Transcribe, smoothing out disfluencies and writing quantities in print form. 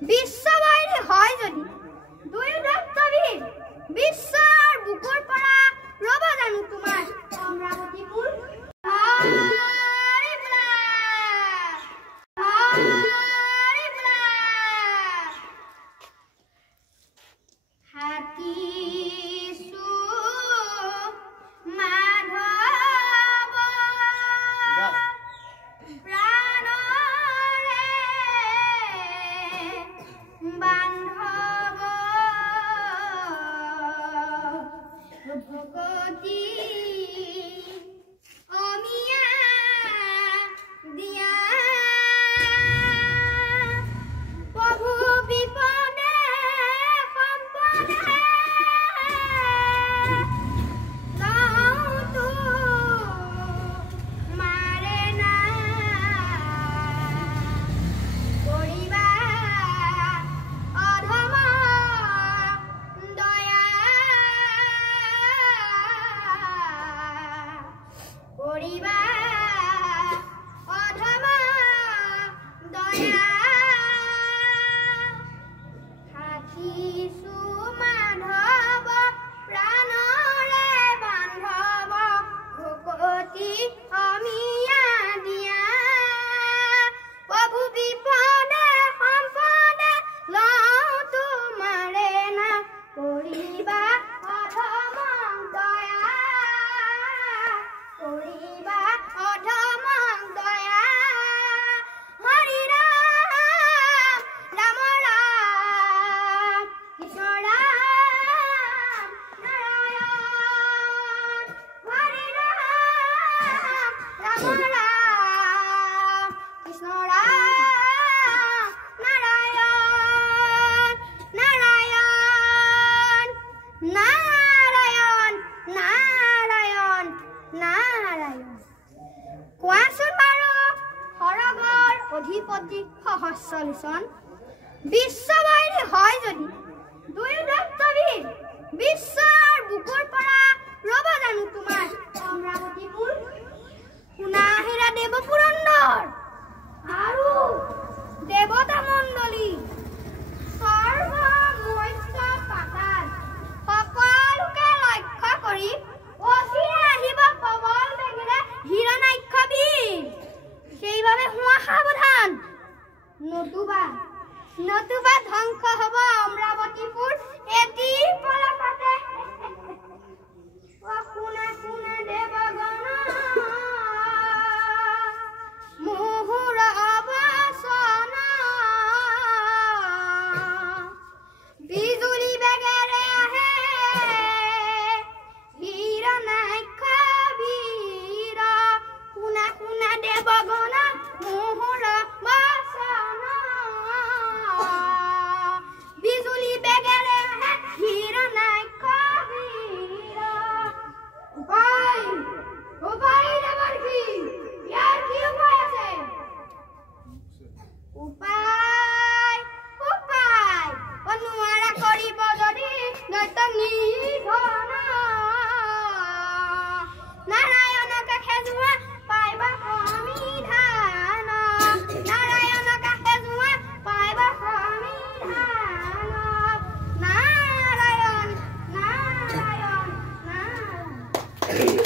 বিশ্ববাইৰে হয় যদি দুয়ো দত্তবীৰ বিশ্বৰ বুকুৰ পৰা ৰব জানো তোমাৰ অমৰাৱতীপুৰ অধিপতি সহস্ৰলোচন বিশ্ববাইৰে হয় যদি দুয়ো দত্তবীৰ বিশ্বৰ বুকুৰ পৰা ৰব জানো তোমাৰ অমৰাৱতীপুৰ সোণাহেৰা দেৱ পুৰন্দৰ আৰু দেৱতা মণ্ডলী সৰ্ব মৎস্য পাতাল সকলোকে লক্ষ্য কৰি অচিৰে আহিব প্ৰবল বেগেৰে হিৰণ্যাক্ষ বীৰ সেইভাবে হুৱা সাৱধান নতুবা ধ্বংস হব অমৰাৱতীপুৰ এটি পলকতে শুনা শুনা দেৱগণ মুহুৰ অৱসান বিজুলী বেগেৰে আহে হিৰণ্যাক্ষ বীৰ শুনা শুনা দেৱগণ মুহুৰ অৱসান বিজুলী বেগেৰে আহে হিৰণ্যাক্ষ বীৰ উপায় দেৱৰ কি ইয়াৰ কি উপায় আছে উপায় নোৱাৰা কৰিব যদি দৈত্য নিধন নাৰায়ণকে খেজুৱা পাইবা সমিধান নাৰায়ণকে খেজুৱা পাইবা সমিধান নাৰায়ণ নাৰায়ণ নাৰায়ণ